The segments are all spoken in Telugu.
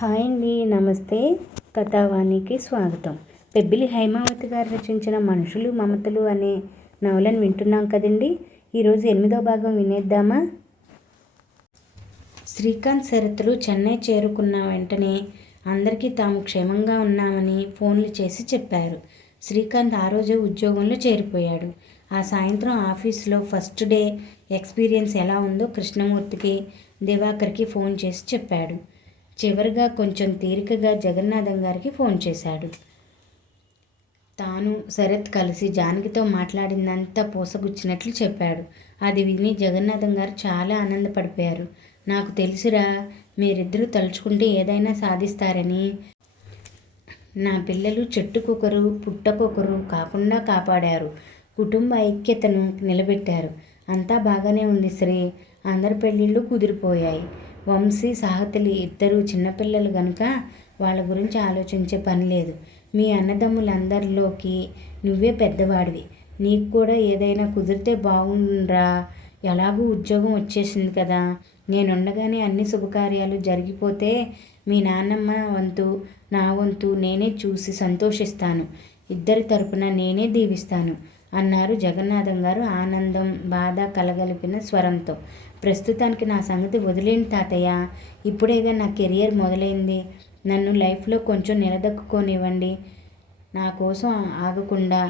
హాయ్ అండి, నమస్తే. కథావాణికి స్వాగతం. పెబ్బిలి హైమావతి గారు రచించిన మనుషులు మమతలు అనే నవలను వింటున్నాం కదండి. ఈరోజు 8వ భాగం వినేద్దామా? శ్రీకాంత్ శరత్లు చెన్నై చేరుకున్న వెంటనే అందరికీ తాము క్షేమంగా ఉన్నామని ఫోన్లు చేసి చెప్పారు. శ్రీకాంత్ ఆ రోజే ఉద్యోగంలో చేరిపోయాడు. ఆ సాయంత్రం ఆఫీసులో ఫస్ట్ డే ఎక్స్పీరియన్స్ ఎలా ఉందో కృష్ణమూర్తికి, దివాకర్కి ఫోన్ చేసి చెప్పాడు. చివరిగా కొంచెం తీరికగా జగన్నాథం గారికి ఫోన్ చేశాడు. తాను శరత్ కలిసి జానకితో మాట్లాడిందంతా పూసగుచ్చినట్లు చెప్పాడు. అది విని జగన్నాథం గారు చాలా ఆనందపడిపోయారు. నాకు తెలుసురా, మీరిద్దరూ తలుచుకుంటే ఏదైనా సాధిస్తారని. నా పిల్లలు చెట్టుకొకరు పుట్టకొకరు కాకుండా కాపాడారు. కుటుంబ ఐక్యతను నిలబెట్టారు. అంతా బాగానే ఉంది శ్రీ. అందరి పెళ్ళిళ్ళు కుదిరిపోయాయి. వంశీ సాహతులు ఇద్దరు చిన్నపిల్లలు గనుక వాళ్ళ గురించి ఆలోచించే పని లేదు. మీ అన్నదమ్ములందరిలోకి నువ్వే పెద్దవాడివి. నీకు కూడా ఏదైనా కుదిరితే బాగుండ్రా. ఎలాగూ ఉద్యోగం వచ్చేసింది కదా. నేనుండగానే అన్ని శుభకార్యాలు జరిగిపోతే మీ నాన్నమ్మ వంతు, నా వంతు నేనే చూసి సంతోషిస్తాను. ఇద్దరి తరపున నేనే దీవిస్తాను అన్నారు జగన్నాథం గారు ఆనందం, బాధ కలగలిపిన స్వరంతో. ప్రస్తుతానికి నా సంగతి వదిలేండి తాతయ్య. ఇప్పుడేగా నా కెరియర్ మొదలైంది. నన్ను లైఫ్లో కొంచెం నిలదొక్కునివ్వండి. నా కోసం ఆగకుండా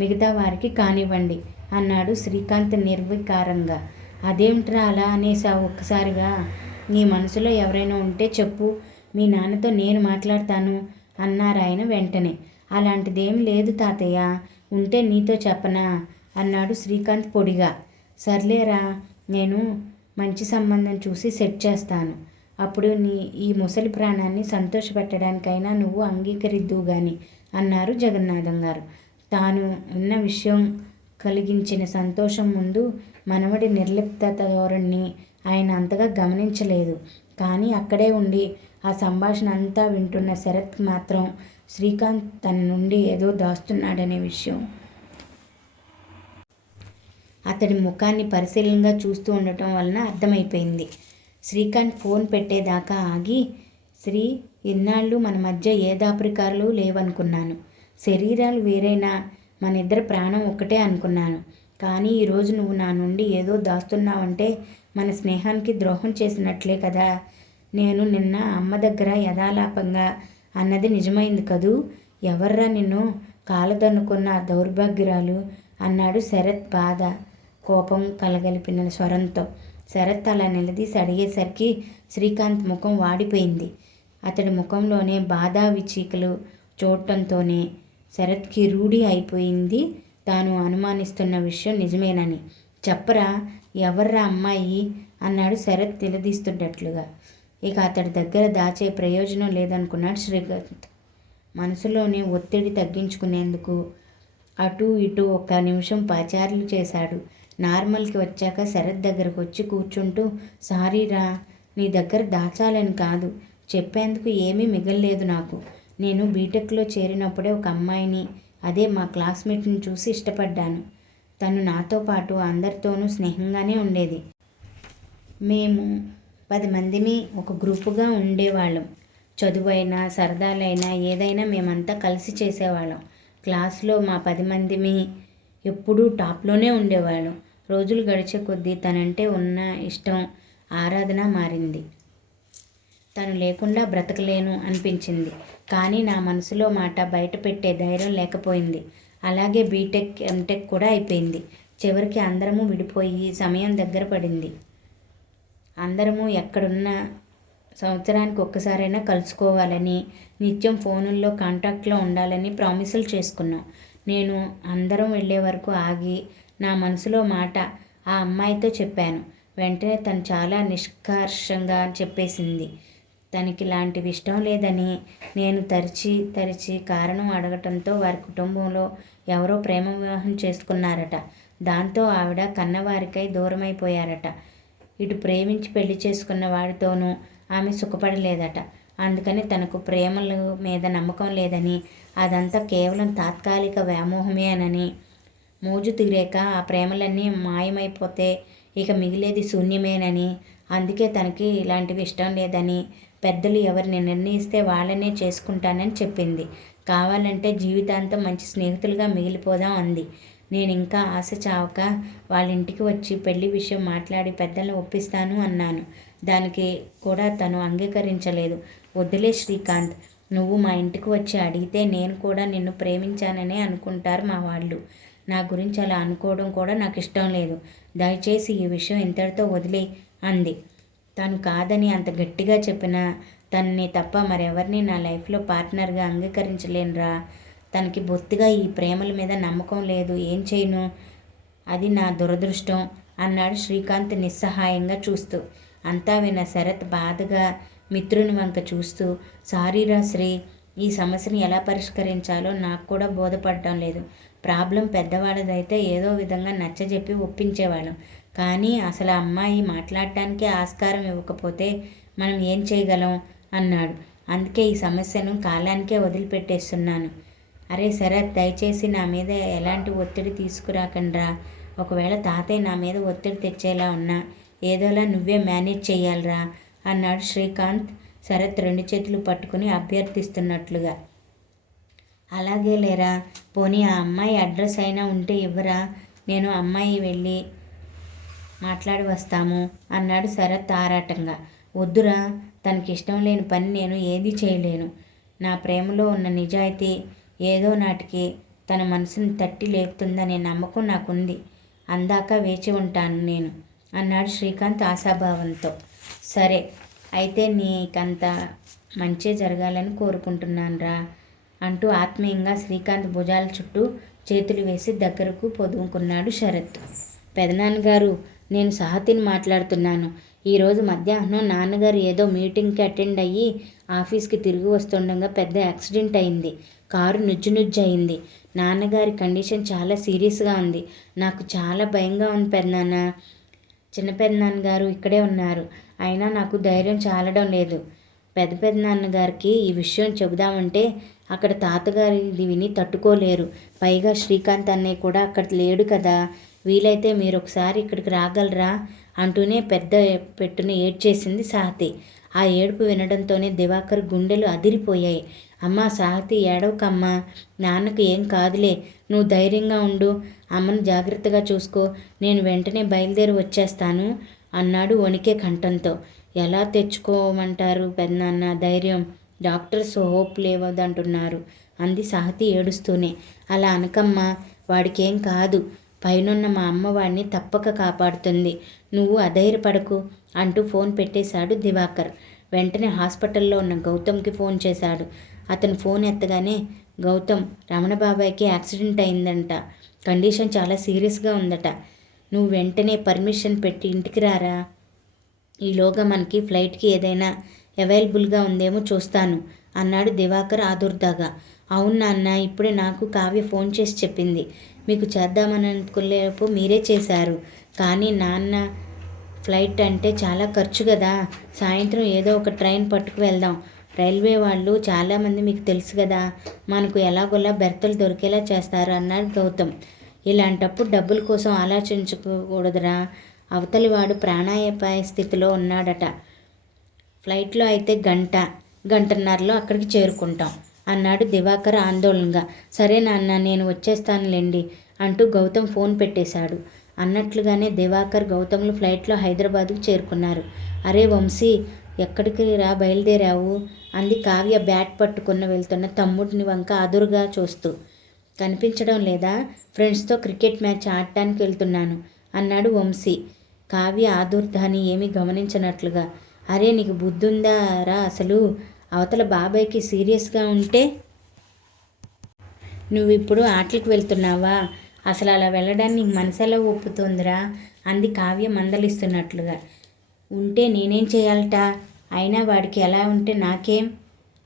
మిగతా వారికి కానివ్వండి అన్నాడు శ్రీకాంత్ నిర్వికారంగా. అదేమిట్రా అలా అనేసావు ఒక్కసారిగా? నీ మనసులో ఎవరైనా ఉంటే చెప్పు, మీ నాన్నతో నేను మాట్లాడతాను అన్నారాయన వెంటనే. అలాంటిదేం లేదు తాతయ్య, ఉంటే నీతో చెప్పనా అన్నాడు శ్రీకాంత్ పొడిగా. సర్లేరా, నేను మంచి సంబంధం చూసి సెట్ చేస్తాను. అప్పుడు ఈ ముసలి ప్రాణాన్ని సంతోషపెట్టడానికైనా నువ్వు అంగీకరిద్దువు గాని అన్నారు జగన్నాథం గారు. తాను ఉన్న విషయం కలిగించిన సంతోషం ముందు మనవడి నిర్లిప్త ధోరణిని ఆయన అంతగా గమనించలేదు. కానీ అక్కడే ఉండి ఆ సంభాషణ అంతా వింటున్న శరత్ మాత్రం శ్రీకాంత్ తన నుండి ఏదో దాస్తున్నాడనే విషయం అతడి ముఖాన్ని పరిశీలనగా చూస్తూ ఉండటం వలన అర్థమైపోయింది. శ్రీకాంత్ ఫోన్ పెట్టేదాకా ఆగి, శ్రీ, ఇన్నాళ్ళు మన మధ్య ఏ దాపరికాలు లేవనుకున్నాను. శరీరాలు వేరైనా మన ఇద్దరి ప్రాణం ఒక్కటే అనుకున్నాను. కానీ ఈరోజు నువ్వు నా నుండి ఏదో దాస్తున్నావంటే మన స్నేహానికి ద్రోహం చేసినట్లే కదా. నేను నిన్న అమ్మ దగ్గర యథాలాపంగా అన్నది నిజమైంది కదూ. ఎవర్రా నిన్ను కాలదన్నుకున్న దౌర్భాగ్యురాలు అన్నాడు శరత్ బాధ, కోపం కలగలిపిన స్వరంతో. శరత్ అలా నిలదీసి అడిగేసరికి శ్రీకాంత్ ముఖం వాడిపోయింది. అతడి ముఖంలోనే బాధా విచీకలు చూడటంతోనే శరత్కి రూఢి అయిపోయింది తాను అనుమానిస్తున్న విషయం నిజమేనని. చెప్పరా, ఎవర్రా అమ్మాయి అన్నాడు శరత్ నిలదీస్తున్నట్లుగా. ఇక అతడి దగ్గర దాచే ప్రయోజనం లేదనుకున్నాడు శ్రీకాంత్. మనసులోనే ఒత్తిడి తగ్గించుకునేందుకు అటూ ఇటూ 1 నిమిషం పాచార్లు చేశాడు. నార్మల్కి వచ్చాక శరత్ దగ్గరకు వచ్చి కూర్చుంటూ, సారీరా, నీ దగ్గర దాచాలని కాదు, చెప్పేందుకు ఏమీ మిగల్లేదు నాకు. నేను బీటెక్లో చేరినప్పుడే ఒక అమ్మాయిని, అదే మా క్లాస్మేట్ని చూసి ఇష్టపడ్డాను. తను నాతో పాటు అందరితోనూ స్నేహంగానే ఉండేది. మేము 10 మందిమి ఒక గ్రూపుగా ఉండేవాళ్ళం. చదువైనా సరదాలైనా ఏదైనా మేమంతా కలిసి చేసేవాళ్ళం. క్లాస్లో మా 10 మందిమి ఎప్పుడూ టాప్లోనే ఉండేవాళ్ళం. రోజులు గడిచే కొద్దీ తనంటే ఉన్న ఇష్టం ఆరాధన మారింది. తను లేకుండా బ్రతకలేను అనిపించింది. కానీ నా మనసులో మాట బయట పెట్టే ధైర్యం లేకపోయింది. అలాగే బీటెక్, ఎంటెక్ కూడా అయిపోయింది. చివరికి అందరము విడిపోయి సమయం దగ్గర పడింది. అందరము ఎక్కడున్నా సంవత్సరానికి ఒక్కసారైనా కలుసుకోవాలని, నిత్యం ఫోనుల్లో కాంటాక్ట్లో ఉండాలని ప్రామిసులు చేసుకున్నాం. నేను అందరం వెళ్ళే వరకు ఆగి నా మనసులో మాట ఆ అమ్మాయితో చెప్పాను. వెంటనే తను చాలా నిష్కర్షంగా చెప్పేసింది. తనకి ఇలాంటివి ఇష్టం లేదని. నేను తరిచి కారణం అడగటంతో వారి కుటుంబంలో ఎవరో ప్రేమ వివాహం చేసుకున్నారట. దాంతో ఆవిడ కన్నవారికై దూరమైపోయారట. ఇటు ప్రేమించి పెళ్లి చేసుకున్న వాడితోనూ ఆమె సుఖపడలేదట. అందుకని తనకు ప్రేమల మీద నమ్మకం లేదని, అదంతా కేవలం తాత్కాలిక వ్యామోహమేనని, మోజు తీరాక ఆ ప్రేమలన్నీ మాయమైపోతే ఇక మిగిలేది శూన్యమేనని, అందుకే తనకి ఇలాంటివి ఇష్టం లేదని పెద్దలు ఎవరిని నిర్ణయిస్తే వాళ్ళనే చేసుకుంటానని చెప్పింది. కావాలంటే జీవితాంతం మంచి స్నేహితులుగా మిగిలిపోదాం అంది. నేను ఇంకా ఆశ చావక వాళ్ళ ఇంటికి వచ్చి పెళ్లి విషయం మాట్లాడి పెద్దలను ఒప్పిస్తాను అన్నాను. దానికి కూడా తను అంగీకరించలేదు. వద్దులే శ్రీకాంత్, నువ్వు మా ఇంటికి వచ్చి అడిగితే నేను కూడా నిన్ను ప్రేమించాననే అనుకుంటారు మా వాళ్ళు. నా గురించి అలా అనుకోవడం కూడా నాకు ఇష్టం లేదు. దయచేసి ఈ విషయం ఇంతటితో వదిలే అంది. తను కాదని అంత గట్టిగా చెప్పినా తనని తప్ప మరెవరిని నా లైఫ్లో పార్ట్నర్గా అంగీకరించలేనురా. తనకి బొత్తిగా ఈ ప్రేమల మీద నమ్మకం లేదు. ఏం చేయను, అది నా దురదృష్టం అన్నాడు శ్రీకాంత్ నిస్సహాయంగా చూస్తూ. అంతా విన్న శరత్ బాధగా మిత్రుని వంక చూస్తూ, సారీరా శ్రీ, ఈ సమస్యని ఎలా పరిష్కరించాలో నాకు కూడా బోధపడటం లేదు. ప్రాబ్లం పెద్దవాళ్ళదైతే ఏదో విధంగా నచ్చజెప్పి ఒప్పించేవాళ్ళం. కానీ అసలు అమ్మాయి మాట్లాడటానికి ఆస్కారం ఇవ్వకపోతే మనం ఏం చేయగలం అన్నాడు. అందుకే ఈ సమస్యను కాలానికే వదిలిపెట్టేస్తున్నాను. అరే శరత్, దయచేసి నా మీద ఎలాంటి ఒత్తిడి తీసుకురాకండ్రా. ఒకవేళ తాతయ్య నా మీద ఒత్తిడి తెచ్చేలా ఉన్నా ఏదోలా నువ్వే మేనేజ్ చెయ్యాలరా అన్నాడు శ్రీకాంత్ శరత్ 2 చేతులు పట్టుకుని అభ్యర్థిస్తున్నట్లుగా. అలాగే లేరా, పోనీ ఆ అమ్మాయి అడ్రస్ అయినా ఉంటే ఇవ్వరా, నేను అమ్మాయి వెళ్ళి మాట్లాడి వస్తాము అన్నాడు శరత్ ఆరాటంగా. వద్దురా, తనకిష్టం లేని పని నేను ఏదీ చేయలేను. నా ప్రేమలో ఉన్న నిజాయితీ ఏదో నాటికి తన మనసుని తట్టి లేపుతుందనే నమ్మకం నాకుంది. అందాక వేచి ఉంటాను నేను అన్నాడు శ్రీకాంత్ ఆశాభావంతో. సరే అయితే నీకంత మంచి జరగాలని కోరుకుంటున్నానురా అంటూ ఆత్మీయంగా శ్రీకాంత్ భుజాల చుట్టూ చేతులు వేసి దగ్గరకు పొదువుకున్నాడు శరత్. పెదనాన్నగారు, నేను సహతిని మాట్లాడుతున్నాను. ఈరోజు మధ్యాహ్నం నాన్నగారు ఏదో మీటింగ్కి అటెండ్ అయ్యి ఆఫీస్కి తిరిగి వస్తుండగా పెద్ద యాక్సిడెంట్ అయింది. కారు నుజ్జు అయింది. నాన్నగారి కండిషన్ చాలా సీరియస్గా ఉంది. నాకు చాలా భయంగా ఉంది పెదనాన్న. చిన్న పెదనాన్నగారు ఇక్కడే ఉన్నారు. అయినా నాకు ధైర్యం చాలడం లేదు. పెదనాన్నగారికి ఈ విషయం చెబుదామంటే అక్కడ తాతగారు ఇది విని తట్టుకోలేరు. పైగా శ్రీకాంత్ అన్నయ్య కూడా అక్కడ లేడు కదా. వీలైతే మీరు ఒకసారి ఇక్కడికి రాగలరా అంటూనే పెద్ద పెట్టున ఏడ్చేసింది సాహతి. ఆ ఏడుపు వినడంతోనే దివాకర్ గుండెలు అదిరిపోయాయి. అమ్మా సాహతి, ఏడవకమ్మా, నాన్నకు ఏం కాదులే, నువ్వు ధైర్యంగా ఉండు, అమ్మను జాగ్రత్తగా చూసుకో, నేను వెంటనే బయలుదేరి వచ్చేస్తాను అన్నాడు వణికే కంఠంతో. ఎలా తెచ్చుకోమంటారు పెదనాన్న ధైర్యం? డాక్టర్స్ హోప్ లేవదంటున్నారు అంది సాహతి ఏడుస్తూనే. అలా అనకమ్మా, వాడికేం కాదు, పైనున్న మా అమ్మ వాడిని తప్పక కాపాడుతుంది, నువ్వు అధైర్యపడకు అంటూ ఫోన్ పెట్టేశాడు దివాకర్. వెంటనే హాస్పిటల్లో ఉన్న గౌతమ్కి ఫోన్ చేశాడు. అతను ఫోన్ ఎత్తగానే, గౌతమ్, రమణ బాబాయ్కి యాక్సిడెంట్ అయిందంట, కండిషన్ చాలా సీరియస్గా ఉందట, నువ్వు వెంటనే పర్మిషన్ పెట్టి ఇంటికి రారా, ఈలోగా మనకి ఫ్లైట్కి ఏదైనా అవైలబుల్గా ఉందేమో చూస్తాను అన్నాడు దివాకర్ ఆదుర్దాగా. అవును నాన్న, ఇప్పుడే నాకు కావ్య ఫోన్ చేసి చెప్పింది. మీకు చేద్దామని అనుకునేపు మీరే చేశారు. కానీ నాన్న, ఫ్లైట్ అంటే చాలా ఖర్చు కదా, సాయంత్రం ఏదో ఒక ట్రైన్ పట్టుకు వెళ్దాం. రైల్వే వాళ్ళు చాలామంది మీకు తెలుసు కదా, మనకు ఎలాగోలా బెర్తలు దొరికేలా చేస్తారు అన్నాడు గౌతమ్. ఇలాంటప్పుడు డబ్బుల కోసం ఆలోచించకూడదురా, అవతలి వాడు ప్రాణాపాయ స్థితిలో ఉన్నాడట. ఫ్లైట్లో అయితే గంటన్నరలో అక్కడికి చేరుకుంటాం అన్నాడు దివాకర్ ఆందోళనగా. సరే నాన్న, నేను వచ్చేస్తానులేండి అంటూ గౌతమ్ ఫోన్ పెట్టేశాడు. అన్నట్లుగానే దివాకర్ గౌతమ్లు ఫ్లైట్లో హైదరాబాద్కు చేరుకున్నారు. అరే వంశీ, ఎక్కడికి రా బయలుదేరావు అంది కావ్య బ్యాట్ పట్టుకున్న వెళ్తున్న తమ్ముడిని వంక అదురుగా చూస్తూ. కనిపించడం లేదా? ఫ్రెండ్స్తో క్రికెట్ మ్యాచ్ ఆడటానికి వెళ్తున్నాను అన్నాడు వంశీ కావ్య ఆదుర్దాన్ని ఏమీ గమనించినట్లుగా. అరే నీకు బుద్ధుందా రా అసలు? అవతల బాబాయ్కి సీరియస్గా ఉంటే నువ్వు ఇప్పుడు ఆటలకు వెళ్తున్నావా? అసలు అలా వెళ్ళడానికి నీకు మనసెలా ఒప్పుతుందిరా అంది కావ్య మందలిస్తున్నట్లుగా. ఉంటే నేనేం చేయాలట? అయినా వాడికి ఎలా ఉంటే నాకేం?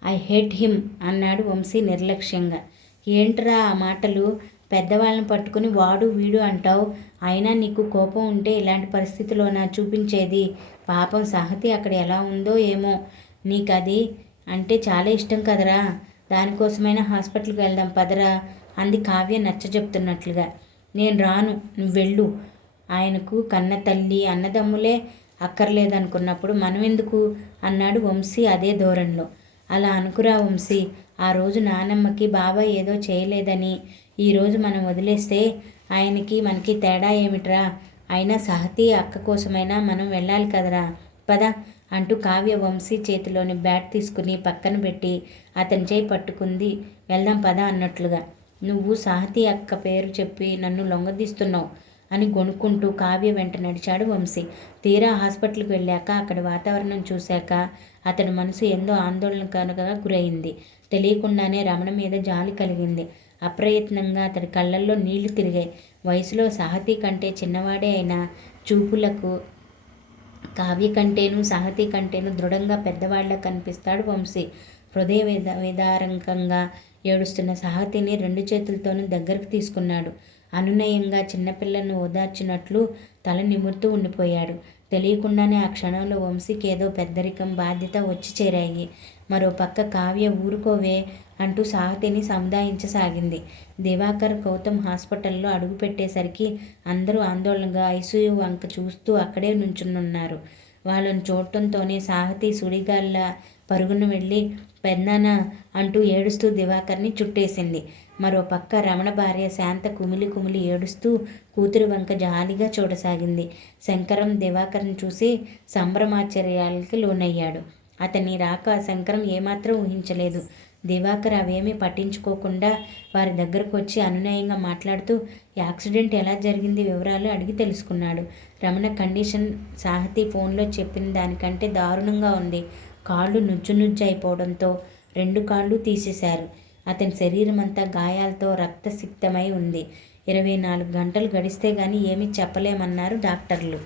ఐ హేట్ హిమ్ అన్నాడు వంశీ నిర్లక్ష్యంగా. ఏంట్రా ఆ మాటలు? పెద్దవాళ్ళని పట్టుకుని వాడు వీడు అంటావు. అయినా నీకు కోపం ఉంటే ఇలాంటి పరిస్థితిలోనా చూపించేది? పాపం సహతి అక్కడ ఎలా ఉందో ఏమో. నీకు అది అంటే చాలా ఇష్టం కదరా, దానికోసమైనా హాస్పిటల్కి వెళ్దాం పదరా అంది కావ్య నచ్చజెప్తున్నట్లుగా. నేను రాను, నువ్వు వెళ్ళు. ఆయనకు కన్న తల్లి అన్నదమ్ములే అక్కర్లేదనుకున్నప్పుడు మనం ఎందుకు అన్నాడు వంశీ అదే ధోరణిలో. అలా అనుకురా వంశీ, ఆ రోజు నానమ్మకి బాబాయ్ ఏదో చేయలేదని ఈరోజు మనం వదిలేస్తే ఆయనకి మనకి తేడా ఏమిట్రా? అయినా సహతి అక్క కోసమైనా మనం వెళ్ళాలి కదరా, పద అంటూ కావ్య వంశీ చేతిలోని బ్యాట్ తీసుకుని పక్కన పెట్టి అతని చేయి పట్టుకుంది. వెళ్దాం పద అన్నట్లుగా. నువ్వు సాహతి అక్క పేరు చెప్పి నన్ను లొంగదీస్తున్నావు అని గొనుక్కుంటూ కావ్య వెంట నడిచాడు వంశీ. తీరా హాస్పిటల్కి వెళ్ళాక అక్కడి వాతావరణం చూశాక అతడి మనసు ఎంతో ఆందోళనకరంగా గురైంది. తెలియకుండానే రమణ మీద జాలి కలిగింది. అప్రయత్నంగా అతడి కళ్ళల్లో నీళ్లు తిరిగాయి. వయసులో సాహతి కంటే చిన్నవాడే అయినా చూపులకు కావ్య కంటేనూ సాహతి కంటేనూ దృఢంగా పెద్దవాళ్ల కనిపిస్తాడు వంశీ. హృదయ విదారకంగా ఏడుస్తున్న సాహతిని 2 చేతులతోనూ దగ్గరకు తీసుకున్నాడు. అనునయంగా చిన్నపిల్లను ఓదార్చినట్లు తల నిమురుతూ ఉండిపోయాడు. తెలియకుండానే ఆ క్షణంలో వంశీకి ఏదో పెద్దరికం, బాధ్యత వచ్చి చేరాయి. మరో పక్క కావ్య ఊరుకోవే అంటూ సాహతిని సముదాయించసాగింది. దివాకర్, గౌతమ్ హాస్పిటల్లో అడుగుపెట్టేసరికి అందరూ ఆందోళనగా ఐసీయూ వంక చూస్తూ అక్కడే నుంచున్నారు. వాళ్ళను చూడటంతోనే సాహతి సుడిగాళ్ళ పరుగున వెళ్ళి పెద్దనాన్న అంటూ ఏడుస్తూ దివాకర్ని చుట్టేసింది. మరో పక్క రమణ భార్య శాంత కుమిలి కుమిలి ఏడుస్తూ కూతురి వంక జాలిగా చూడసాగింది. శంకరం దివాకర్ని చూసి సంభ్రమాశ్చర్యాలకి లోనయ్యాడు. అతని రాక శంకరం ఏమాత్రం ఊహించలేదు. దివాకర్ అవేమీ పట్టించుకోకుండా వారి దగ్గరకు వచ్చి అనునయంగా మాట్లాడుతూ యాక్సిడెంట్ ఎలా జరిగింది వివరాలు అడిగి తెలుసుకున్నాడు. రమణ కండిషన్ సాహతి ఫోన్లో చెప్పిన దానికంటే దారుణంగా ఉంది. కాళ్ళు నుజ్జు అయిపోవడంతో 2 కాళ్ళు తీసేశారు. అతని శరీరం అంతా గాయాలతో రక్తసిక్తమై ఉంది. 24 గంటలు గడిస్తే గానీ ఏమీ చెప్పలేమన్నారు డాక్టర్లు.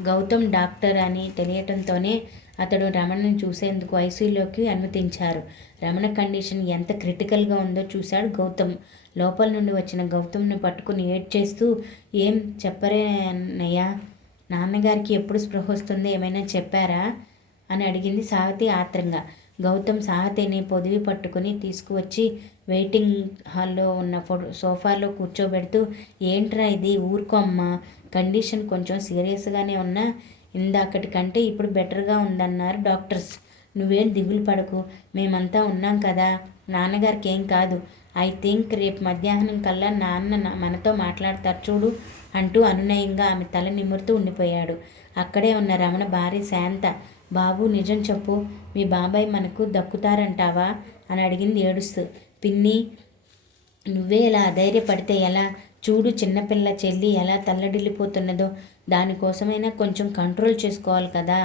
గౌతమ్ డాక్టర్ అని తెలియటంతోనే అతడు రమణని చూసేందుకు ఐసీయూలోకి అనుమతించారు. రమణ కండిషన్ ఎంత క్రిటికల్గా ఉందో చూశాడు గౌతమ్. లోపల నుండి వచ్చిన గౌతమ్ని పట్టుకుని ఏడ్చేస్తూ ఏం చెప్పరే అన్నయ్య, నాన్నగారికి ఎప్పుడు స్పృహ వస్తుందో ఏమైనా చెప్పారా అని అడిగింది సాహతి ఆత్రంగా. గౌతమ్ సాహతిని పొదివి పట్టుకుని తీసుకువచ్చి వెయిటింగ్ హాల్లో ఉన్న సోఫాలో కూర్చోబెడుతూ ఏంట్రా ఇది, ఊరుకో అమ్మా, కండిషన్ కొంచెం సీరియస్గానే ఉన్నా ఇందాకటి కంటే ఇప్పుడు బెటర్గా ఉందన్నారు డాక్టర్స్. నువ్వేం దిగులు పడకు, మేమంతా ఉన్నాం కదా, నాన్నగారికి ఏం కాదు. ఐ థింక్ రేపు మధ్యాహ్నం కల్లా నాన్న మనతో మాట్లాడతారు చూడు అంటూ అనునయంగా ఆమె తల నిమురుతూ ఉండిపోయాడు. అక్కడే ఉన్న రమణ భార్య శాంత, బాబు నిజం చెప్పు, మీ బాబాయ్ మనకు దక్కుతారంటావా అని అడిగింది ఏడుస్తూ. పిన్ని, నువ్వే ఇలా అధైర్యపడితే ఎలా? చూడు చిన్నపిల్ల చెల్లి ఎలా తల్లడిల్లిపోతున్నదో, దానికోసమైనా కొంచెం కంట్రోల్ చేసుకోవాలి కదా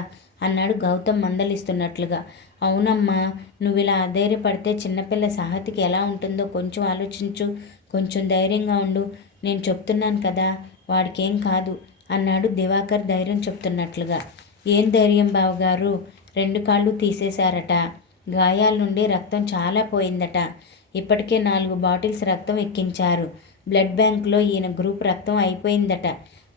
అన్నాడు గౌతమ్ మందలిస్తున్నట్లుగా. అవునమ్మా, నువ్వు ఇలా అధైర్యపడితే చిన్నపిల్ల సాహతికి ఎలా ఉంటుందో కొంచెం ఆలోచించు, కొంచెం ధైర్యంగా ఉండు, నేను చెప్తున్నాను కదా, వాడికేం కాదు అన్నాడు దివాకర్ ధైర్యం చెప్తున్నట్లుగా. ఏం ధైర్యం బావగారు, 2 కాళ్ళు తీసేశారట, గాయాల నుండి రక్తం చాలా పోయిందట, ఇప్పటికే 4 బాటిల్స్ రక్తం ఎక్కించారు, బ్లడ్ బ్యాంక్లో ఈయన గ్రూప్ రక్తం అయిపోయిందట,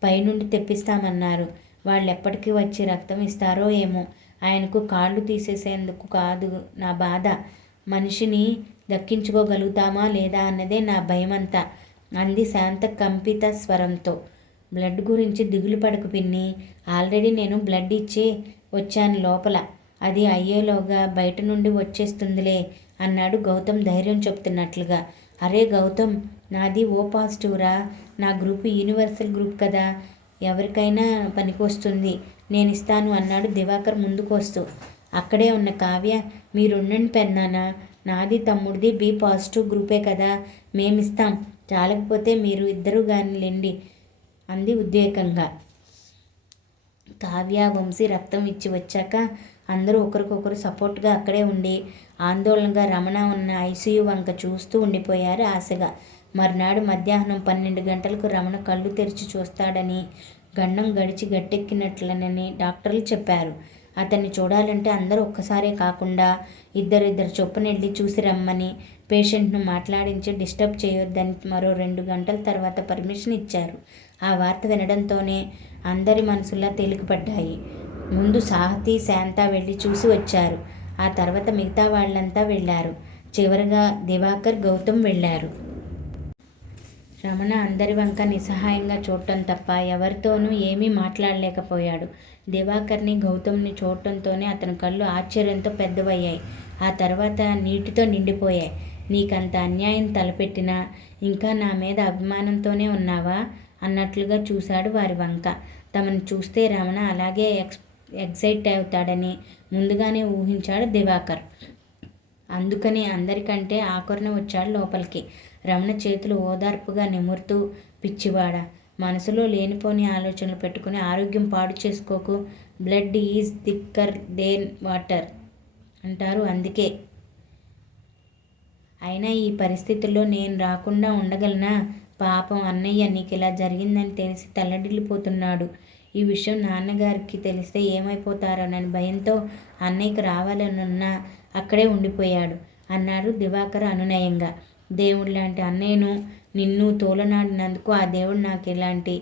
పైనుండి తెప్పిస్తామన్నారు, వాళ్ళు ఎప్పటికీ వచ్చి రక్తం ఇస్తారో ఏమో, ఆయనకు కాళ్ళు తీసేసేందుకు కాదు నా బాధ, మనిషిని దక్కించుకోగలుగుతామా లేదా అన్నదే నా భయమంతా అంది శాంత కంపిత స్వరంతో. బ్లడ్ గురించి దిగులు పడకు పిన్ని, ఆల్రెడీ నేను బ్లడ్ ఇచ్చి వచ్చాను లోపల, అది అయ్యేలోగా బయట నుండి వచ్చేస్తుందిలే అన్నాడు గౌతమ్ ధైర్యం చెప్తున్నట్లుగా. అరే గౌతమ్, నాది ఓ పాజిటివ్ రా, నా గ్రూప్ యూనివర్సల్ గ్రూప్ కదా, ఎవరికైనా పనికొస్తుంది, నేను ఇస్తాను అన్నాడు దివాకర్ ముందుకు వస్తూ. అక్కడే ఉన్న కావ్య, మీరుండండి పెద్దనాన్న, నాది తమ్ముడిది బి పాజిటివ్ గ్రూపే కదా, మేమిస్తాం, చాలకపోతే మీరు ఇద్దరు గానిలేండి అంది ఉద్వేగంగా. కావ్య వంశీ రక్తం ఇచ్చి వచ్చాక అందరూ ఒకరికొకరు సపోర్ట్గా అక్కడే ఉండి ఆందోళనగా రమణ ఉన్న ఐసీయూ వంక చూస్తూ ఉండిపోయారు ఆశగా. మర్నాడు మధ్యాహ్నం 12 గంటలకు రమణ కళ్ళు తెరిచి చూస్తాడని, గండం గడిచి గట్టెక్కినట్లనని డాక్టర్లు చెప్పారు. అతన్ని చూడాలంటే అందరూ ఒక్కసారే కాకుండా ఇద్దరిద్దరు చొప్పున వెళ్ళి చూసి రమ్మని, పేషెంట్ను మాట్లాడించి డిస్టర్బ్ చేయొద్దని మరో 2 గంటల తర్వాత పర్మిషన్ ఇచ్చారు. ఆ వార్త వినడంతోనే అందరి మనసులా తేలికపడ్డాయి. ముందు సాహతి, శాంత వెళ్ళి చూసి వచ్చారు. ఆ తర్వాత మిగతా వాళ్ళంతా వెళ్ళారు. చివరగా దివాకర్, గౌతమ్ వెళ్ళారు. రమణ అందరి వంక నిస్సహాయంగా చూడటం తప్ప ఎవరితోనూ ఏమీ మాట్లాడలేకపోయాడు. దివాకర్ని, గౌతమ్ని చూడటంతోనే అతని కళ్ళు ఆశ్చర్యంతో పెద్దవయ్యాయి. ఆ తర్వాత నీటితో నిండిపోయాయి. నీకంత అన్యాయం తలపెట్టినా ఇంకా నా మీద అభిమానంతోనే ఉన్నావా అన్నట్లుగా చూశాడు వారి వంక. తమను చూస్తే రమణ అలాగే ఎక్సైట్ అవుతాడని ముందుగానే ఊహించాడు దివాకర్. అందుకని అందరికంటే ఆఖరున వచ్చాడు లోపలికి. రమణ చేతులు ఓదార్పుగా నిమురుతూ, పిచ్చివాడా, మనసులో లేనిపోని ఆలోచనలు పెట్టుకుని ఆరోగ్యం పాడు చేసుకోకు. Blood is thicker than water అంటారు, అందుకే. అయినా ఈ పరిస్థితుల్లో నేను రాకుండా ఉండగలనా? పాపం అన్నయ్య నీకు ఇలా జరిగిందని తెలిసి తల్లడిల్లిపోతున్నాడు. ఈ విషయం నాన్నగారికి తెలిస్తే ఏమైపోతారోనని భయంతో అన్నయ్యకు రావాలనున్నా అక్కడే ఉండిపోయాడు అన్నాడు దివాకర్ అనునయంగా. దేవుడిలాంటి అన్నయ్యను నిన్ను తోలనాడినందుకు ఆ దేవుడు నాకు ఇలాంటి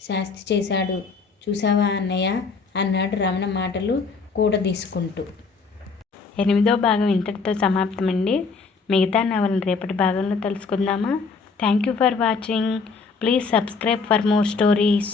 శాస్తి చేశాడు చూసావా అన్నయ్య అన్నాడు రమణ మాటలు కూడదీసుకుంటూ. 8వ భాగం ఇంతటితో సమాప్తమండి. మిగతా నవలను రేపటి భాగంలో తెలుసుకుందామా? Thank you for watching. Please subscribe for more stories.